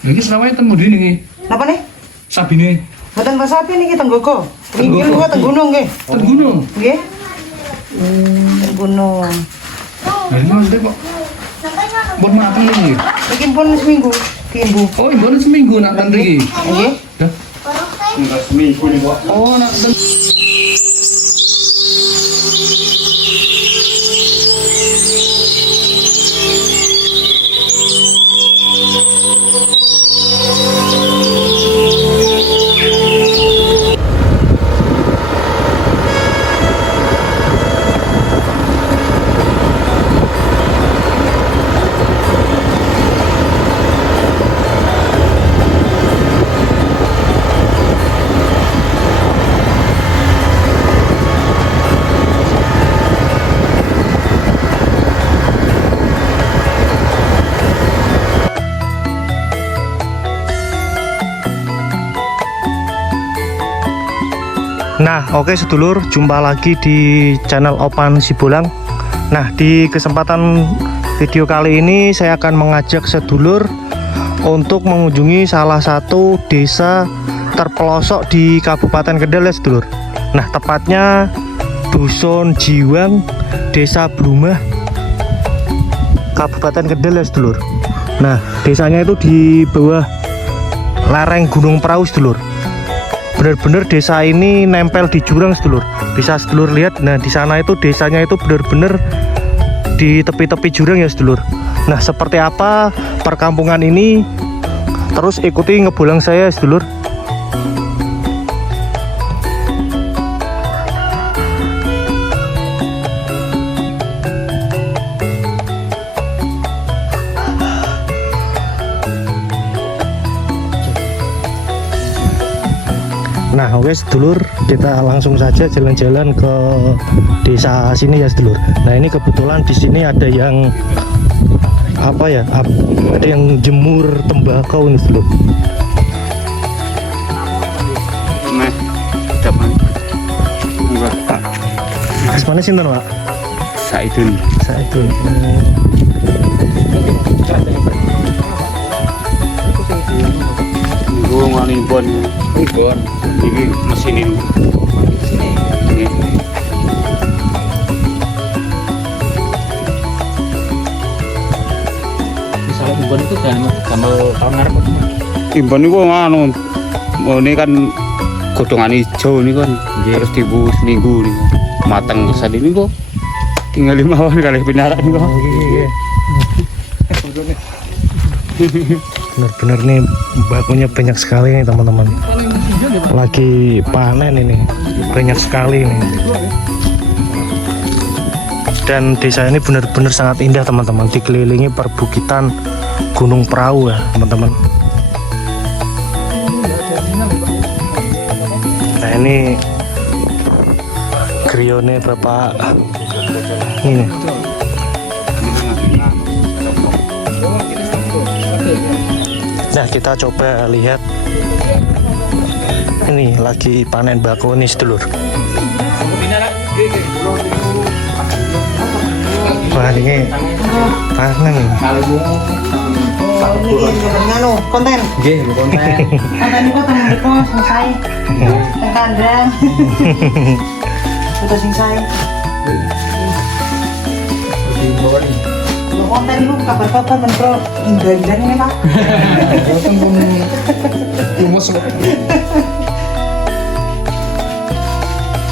Iki selawai temu dini iki. Napa nih? Sabine. Mboten pas sapi niki teng Gogo. Pinggir niku teng gunung nggih. Teng gunung. Nggih. Teng gunung. Lah iki maksudnya kok bon mateng iki. Iki pun seminggu. Kimbu. Oh, imbone seminggu nak ten mriki. Nggih. Dah. Enggak seminggu nih, Pak. Oh, nak ten. Nah, oke sedulur, jumpa lagi di channel Opan Sibolang. Nah, di kesempatan video kali ini saya akan mengajak sedulur untuk mengunjungi salah satu desa terpelosok di Kabupaten Kendal ya sedulur. Nah, tepatnya Dusun Jiwang, Desa Blumah, Kabupaten Kendal ya sedulur. Nah, desanya itu di bawah lereng Gunung Prau sedulur. Bener-bener desa ini nempel di jurang sedulur. Bisa sedulur lihat. Nah, di sana itu desanya itu bener-bener di tepi-tepi jurang ya sedulur. Nah, seperti apa perkampungan ini? Terus ikuti ngebulang saya sedulur. Nah, oke sedulur, kita langsung saja jalan-jalan ke desa sini ya sedulur. Nah, ini kebetulan di sini ada yang apa ya? Ada yang jemur tembakau nih sedulur. Mas, dapat. Enggak, Pak. Mas mana sih Pak? Saidun. Saidun. Gua ngani bon. Bon. Ini mesin ini. Ini. Misalnya imbon itu gambar tahun ngarep. Imbon niku nganu. Ini kan godongan hijau ini kan. Terus dibu seminggu nih. Matang saat ini kok tinggal 5 hari kali pinaran kok. Bener-bener nih bakunya banyak sekali nih teman-teman. Lagi panen ini, banyak sekali nih. Dan desa ini benar-benar sangat indah teman-teman, dikelilingi perbukitan Gunung Prau ya teman-teman. Nah, ini grione Bapak ini. Nah, kita coba lihat. Ini lagi panen bako nih sedulur. Wah, ini panen nih. Nganu konten. Nggih, konten. Konten niku teng mriku selesai. Teng kandang. Sudah selesai. Konten niku kabar-kabar men bro. Indah-indah ini Pak. Lumus kok.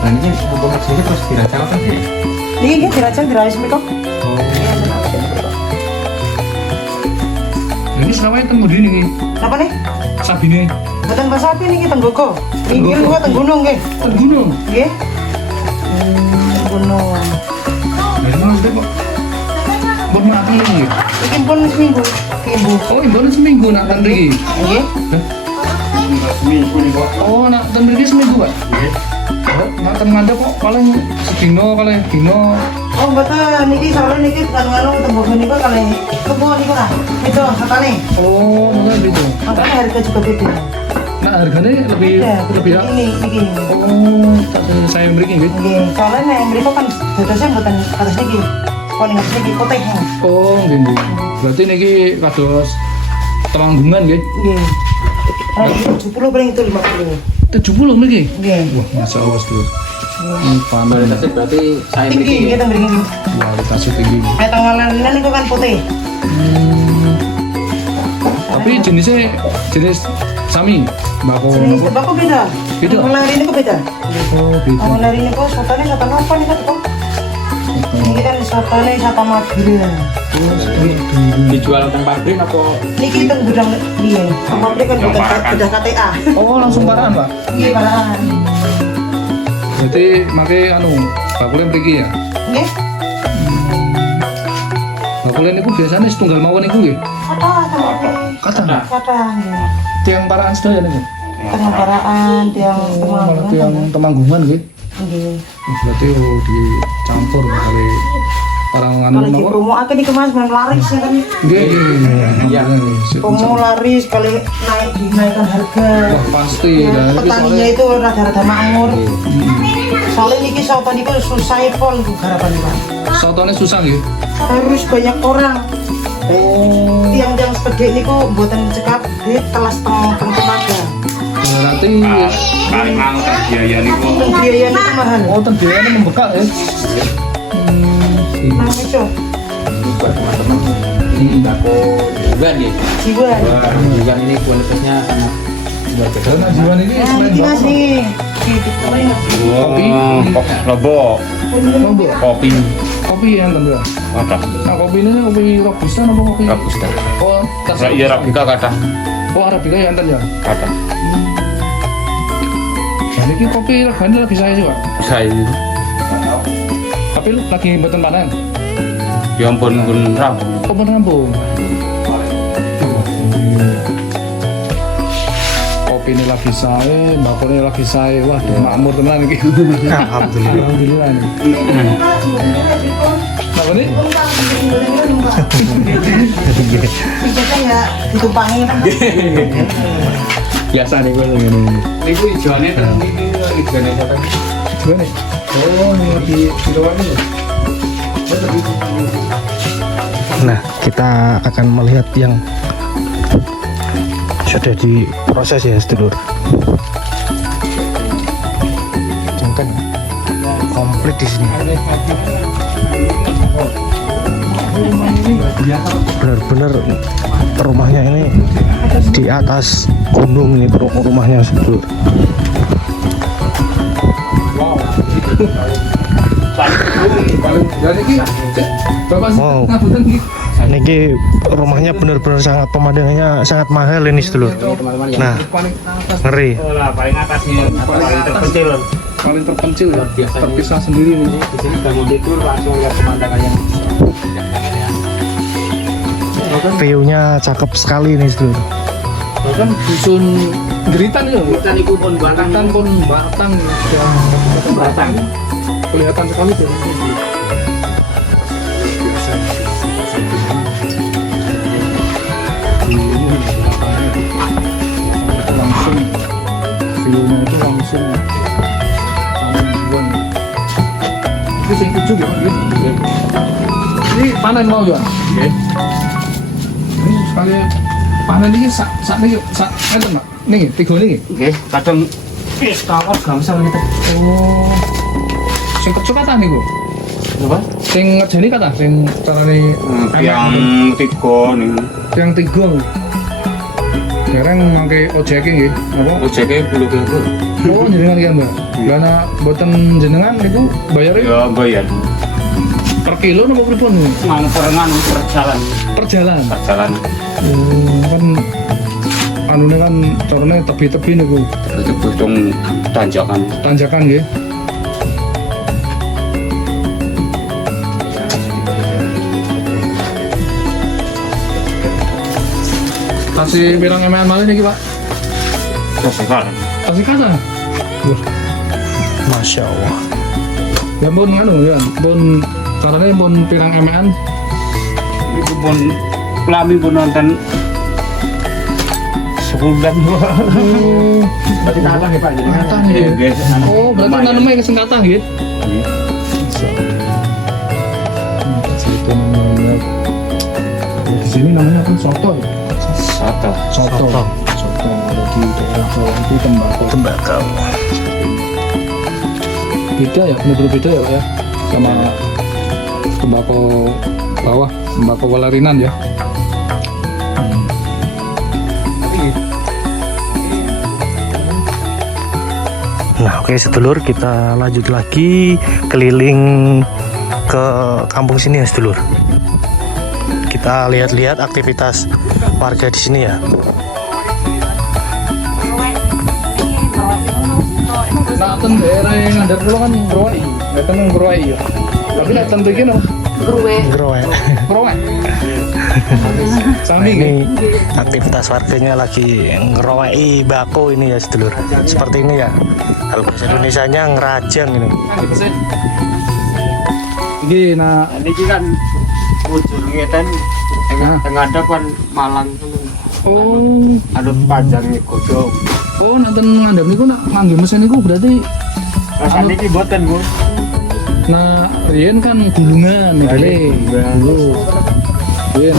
Nah, ini hubung sini terus diracau kan sih? Niki nggih dirajang dirawis mriku. Iki selawai temu dini iki. Napa nih? Sabine. Mboten pas sapi niki teng Gogo. Pinggir niku teng gunung nggih. Teng gunung. Nggih. Teng gunung. Lah iki maksudnya kok bon mateng iki. Iki pun seminggu. Kimbu. Oh, imbone seminggu nak ten mriki. Nggih. Dah. Enggak seminggu nih, Pak. Oh, nak ten mriki seminggu, Pak. Nak ten ngandep kok paling sedino kali dino. Oh mboten niki soalnya niki nganu tembok niku kali kebo niku lah. Itu sakane. Oh, mungkin gitu. Makanya harga juga beda. Nah, harganya lebih Iya, lebih ya. ini niki. Oh, saya mriki gitu. Nggih, soalnya nek mriku kan bedosnya mboten kados niki. Kok ning niki putih. Oh, nggih. Berarti niki kados Temanggungan nggih. Nggih. 70 paling itu 50. 70 mriki. Nggih. Wah, masyaallah Sedulur. Panen Kualitasnya berarti saya Tinggi kita mriki. kualitasnya tinggi. Kayak tanggalan ini niku kan putih. Tapi jenisnya jenis sami. Bako Jenis tembakau beda. Beda? Lari ini kok beda. oh beda. Lari ini kok sotane sotan apa nih kok? Ini kan sotane sata Madura. dijual teng pabrik apa Niki teng gudang dia. Pabrik kan udah KTA. Oh, langsung parahan, Pak. Iya parahan. Berarti make anu, bakule mriki ya. Nggih. Bakule niku biasanya setunggal mawon niku nggih. Kata. Kata. Kata nggih. Tiang parahan sedaya niku. Tengah paraan, tiang Malah Temanggungan. tiang Temanggungan nggih. Nggih. Berarti dicampur kali parang anu Kalau di napa? promo akan nih kemas main laris ya kan. Nggih, iya. Promo laris kali dinaikkan harga. Wah, pasti. Ya, Lah, iki petaninya soalnya itu rada-rada makmur. Soalnya niki soto niku susah pol itu harapan Pak. sotone susah nggih. Harus banyak orang. Oh, Tiang-tiang segede niku buatan cekap di telas teng tenaga. berarti Paling mau biaya niku. Teng biaya niku mahal. oh ten biayanya membekak ya. Nang itu buat teman-teman ini bako juga nih. jiwa. Juga ini kualitasnya sangat luar biasa. Karena jiwa ini Nah, selain iki Mas bako, nih. Di Kopi. Lombok. Lombok. Kopi. kopi yang tentu. Ada. Nah, kopi ini kopi robusta apa kopi? Robusta. Oh, Lah iya Arabica kata. Oh, Arabica ya enten ya. Kata. Nah, ini kopi regane lagi saya juga. Saya ini. Tapi lu lagi mboten panen. Ya ampun pun rabu. Oh, pun rampung. Kopi ini lagi saya, mbak ini lagi saya. Wah, makmur tenan iki. Alhamdulillah. Alhamdulillah. Apa nih? Kita ya ditumpangi kan. Biasa nih gue ngene. Niku hijauannya kan ini hijauannya siapa? Gimana? Oh, ini lagi kiloan ini. Nah, kita akan melihat yang sudah diproses ya, sedulur. Jangan komplit di sini. Benar-benar rumahnya ini di atas gunung ini rumahnya, sedulur. Jadi ki, Bapak Wow. ngapunten ki. Niki rumahnya benar-benar sangat pemandangannya sangat mahal ini, sedulur. Teman-teman yang Nah, Paling atas, ngeri. Paling atasnya paling terpencil. Paling terpencil ya, terpisah sendiri nih. di sini bangun tidur langsung lihat pemandangan yang View-nya cakep sekali ini, sedulur. Bahkan dusun Geritan ya, kita niku pun batang Geritan pun batang ya, batang. kelihatan sekali tuh. Langsung view-nya itu langsung itu sing tujuh ya, Pak, ya. Ini panen mau ya? Ini sekali panen ini sak nih sak enten Pak. Nih, tiga nih. Nggih, kadang wis tawar gangsal ngene. Oh. Sing kecuk kata niku. Apa? Sing ngejeni kata sing carane Yang tiga nih. yang tiga. Dereng mangke ojek nggih. Apa? Ojeknya 10.000. Oh, jenengan iki, Mbak. Lah nek boten jenengan niku bayare Ya bayar. per kilo napa pripun? Mau perengan perjalanan. Perjalanan. Perjalanan. Kan anune kan carane tebi-tebi niku. Itu butuh tanjakan. Tanjakan nggih. Kasih pirang emean malih niki, Pak? Sekarang. Kasih kata. Masya Allah. Ya pun anu ya, pun carane pun pirang emean. Itu pun pelami pun nonton sebulan. Oh, Berarti tanah ya Pak, jadi kata nih. Oh, berarti nanemnya keseng kata gitu. Di sini namanya kan soto ya. Soto. Soto. Soto kalau di daerah Jawa itu tembakau. Beda ya, benar-benar beda ya, Pak, ya, sama tembakau bawah, tembakau walarinan ya. Nah oke sedulur, kita lanjut lagi keliling ke kampung sini ya sedulur. Kita lihat-lihat aktivitas warga di sini ya. Nah, ten daerah yang ada dulu kan Growai, datang Growai ya. Tapi datang begini no, Growek. Growai. Nah, Sami ini aktivitas warganya lagi ngerowai bako ini ya sedulur. Seperti ini ya. Kalau bahasa Indonesianya ngerajang ini. Iki nah Ini kan ujungnya kan tengah ada kan Malang tuh. oh Ada panjangnya godong. oh nanti ngandap niku nak ngangge mesin niku berarti Rasanya ini buatan Gus. nah riyen kan gulungan nih kali. Dulu. Iya,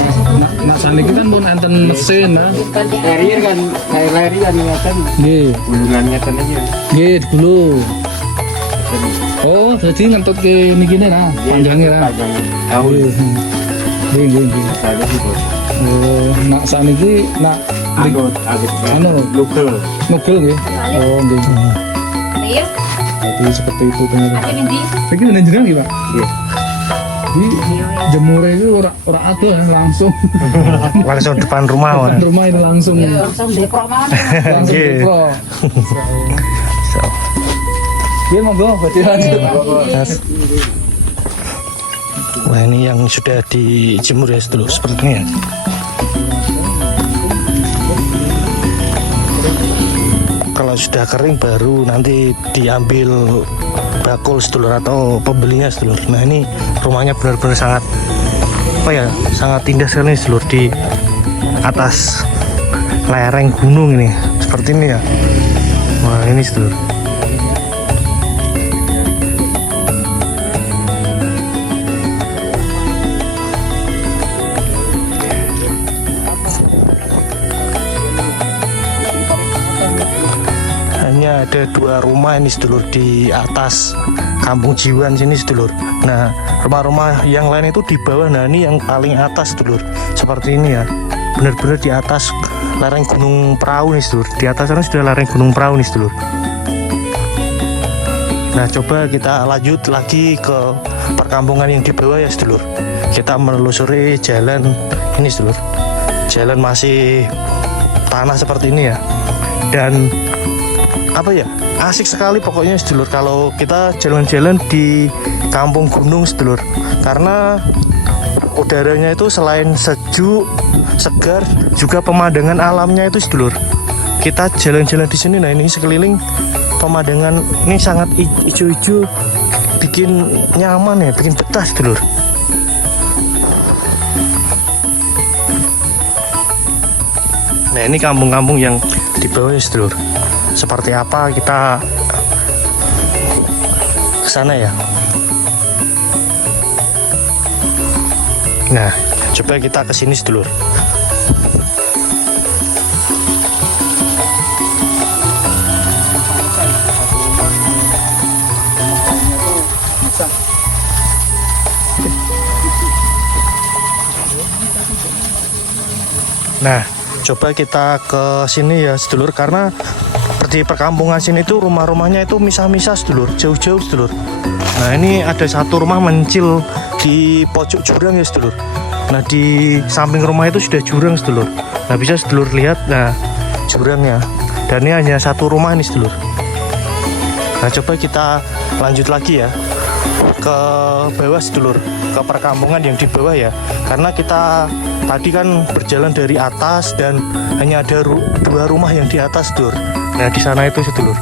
nah saniki kan pun enten mesin nah. Larian kan kayak larian ya kan. Nggih. Gulungannya kan aja. Nggih, dulu. Oh, jadi ngentut ke niki nah, panjangnya nah. Tahu. Nggih. Ada sih Bos. Oh, nak saniki nak anu Lokal. mogel nggih. Oh, nggih. Ayo, Jadi seperti itu ternyata. ada Mindy. Iki udah jeneng nggih, Pak? Iya. Di jemur itu ora ado ya, langsung. Langsung depan rumah Depan Wan. rumah itu langsung. Langsung dekro mana? Langsung Iya. dipro. So, Iya, monggo, berarti lanjut. Mas. Wah ini yang sudah dijemur ya sedulur seperti ini ya. Kalau sudah kering baru nanti diambil bakul sedulur atau pembelinya sedulur. Nah ini rumahnya benar-benar sangat apa ya, sangat indah sekali sedulur di atas lereng gunung ini seperti ini ya. Wah ini sedulur. Hanya ada 2 rumah ini sedulur di atas kampung Jiwan sini sedulur. Nah rumah-rumah yang lain itu di bawah. Nah ini yang paling atas sedulur seperti ini ya, benar-benar di atas lereng Gunung Perahu nih sedulur. Di atas sana sudah lereng Gunung Perahu nih sedulur. Nah coba kita lanjut lagi ke perkampungan yang di bawah ya sedulur. Kita menelusuri jalan ini sedulur. Jalan masih tanah seperti ini ya. Dan apa ya, asik sekali pokoknya sedulur kalau kita jalan-jalan di kampung gunung sedulur, karena udaranya itu selain sejuk, segar, juga pemandangan alamnya itu sedulur. Kita jalan-jalan di sini, nah ini sekeliling pemandangan ini sangat hijau-hijau, bikin nyaman ya, bikin betah sedulur. Nah ini kampung-kampung yang di bawah ya sedulur. Seperti apa kita ke sana ya. Nah, coba kita ke sini sedulur. Nah, coba kita ke sini ya sedulur, karena di perkampungan sini tuh rumah-rumahnya itu misah-misah sedulur, jauh-jauh sedulur. Nah ini ada satu rumah mencil di pojok jurang ya sedulur. Nah di samping rumah itu sudah jurang sedulur. Nah bisa sedulur lihat, nah jurangnya. Dan ini hanya satu rumah nih sedulur. Nah coba kita lanjut lagi ya ke bawah sedulur, ke perkampungan yang di bawah ya. Karena kita tadi kan berjalan dari atas dan hanya ada 2 rumah yang di atas sedulur. Nah di sana itu sedulur.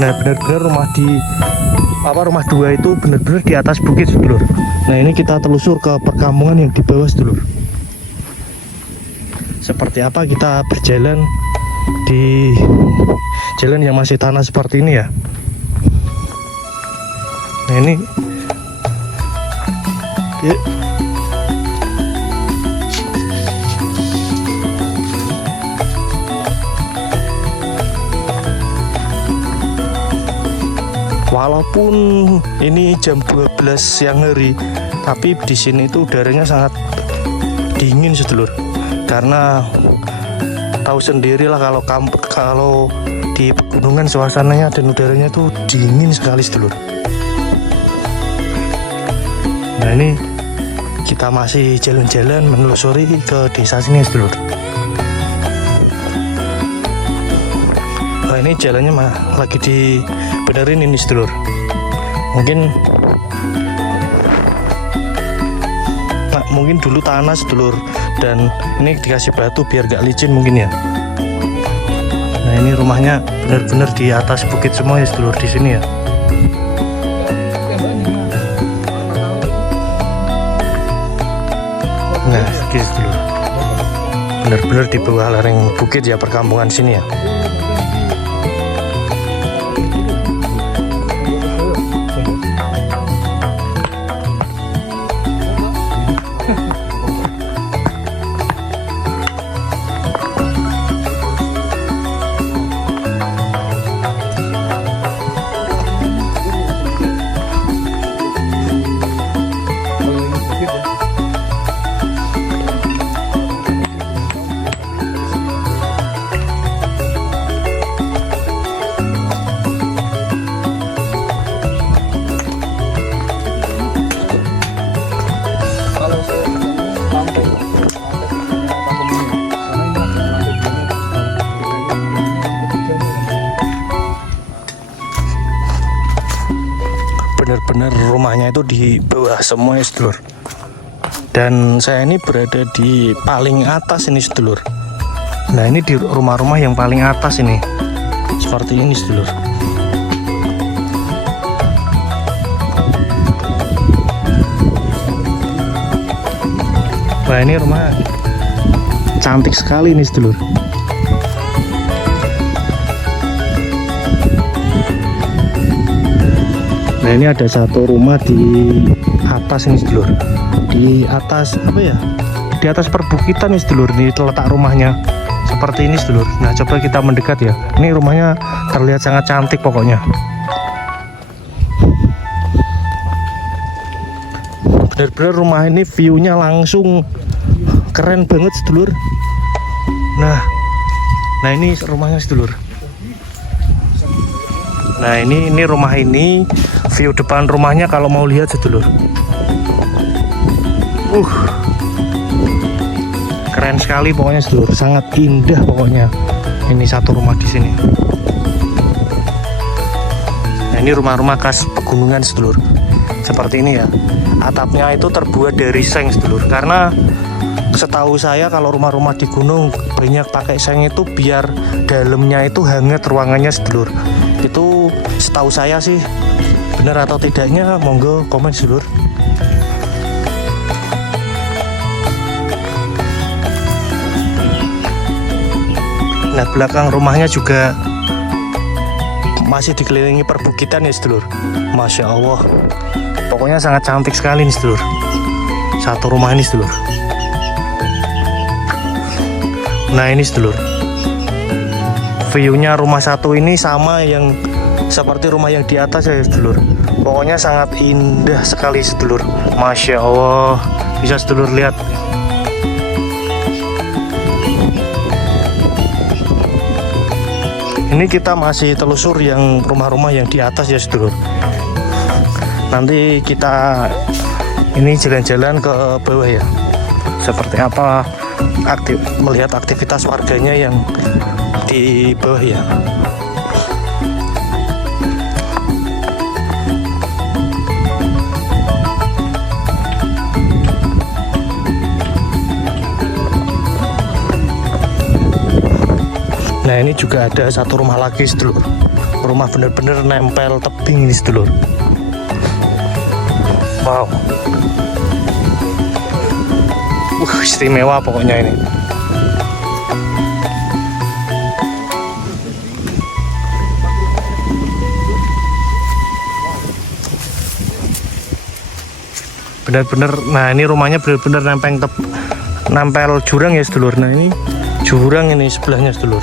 Nah benar-benar rumah 2 itu benar-benar di atas bukit sedulur. Nah ini kita telusur ke perkampungan yang di bawah sedulur. Seperti apa kita berjalan di jalan yang masih tanah seperti ini ya. Nah ini Walaupun ini jam 12 siang hari, tapi di sini itu udaranya sangat dingin sedulur. Karena tahu sendirilah kalau di pegunungan suasananya dan udaranya itu dingin sekali sedulur. Nah ini kita masih jalan-jalan menelusuri ke desa sini sedulur. Nah ini jalannya lagi dibenerin ini sedulur. Mungkin dulu tanah sedulur, dan ini dikasih batu biar gak licin mungkin ya. Nah ini rumahnya benar-benar di atas bukit semua ya sedulur di sini ya. Nah gitu sedulur, benar-benar di bawah lereng bukit ya perkampungan sini ya. Benar-benar rumahnya itu di bawah semua ya sedulur. Dan saya ini berada di paling atas ini sedulur. Nah ini di rumah-rumah yang paling atas ini, seperti ini sedulur. Wah ini rumah cantik sekali ini sedulur. Nah ini ada satu rumah di atas ini sedulur. Di atas apa ya? Di atas perbukitan nih sedulur. Ini letak rumahnya seperti ini sedulur. Nah coba kita mendekat ya. Ini rumahnya terlihat sangat cantik pokoknya. Benar-benar rumah ini view-nya langsung keren banget sedulur. Nah ini rumahnya sedulur. Nah ini rumah ini, view depan rumahnya kalau mau lihat sedulur. Keren sekali pokoknya sedulur, sangat indah pokoknya. Ini satu rumah di sini. Nah ini rumah-rumah khas pegunungan sedulur. Seperti ini ya. Atapnya itu terbuat dari seng sedulur. Karena setahu saya kalau rumah-rumah di gunung banyak pakai seng itu biar dalamnya itu hangat ruangannya sedulur. Itu setahu saya sih, benar atau tidaknya monggo komen sedulur. Nah belakang rumahnya juga masih dikelilingi perbukitan ya sedulur. Masya Allah, pokoknya sangat cantik sekali nih sedulur. Satu rumah ini sedulur. Nah ini sedulur, view-nya rumah satu ini sama yang seperti rumah yang di atas ya sedulur. Pokoknya sangat indah sekali sedulur. Masya Allah, bisa sedulur lihat. Ini kita masih telusur yang rumah-rumah yang di atas ya sedulur. Nanti kita ini jalan-jalan ke bawah ya. Seperti apa melihat aktivitas warganya yang di bawah ya. Nah ini juga ada satu rumah lagi sedulur. Rumah bener-bener nempel tebing ini sedulur. Wow, istimewa pokoknya ini. Benar-benar, nah ini rumahnya benar-benar nempel jurang ya sedulur. Nah ini jurang ini sebelahnya sedulur.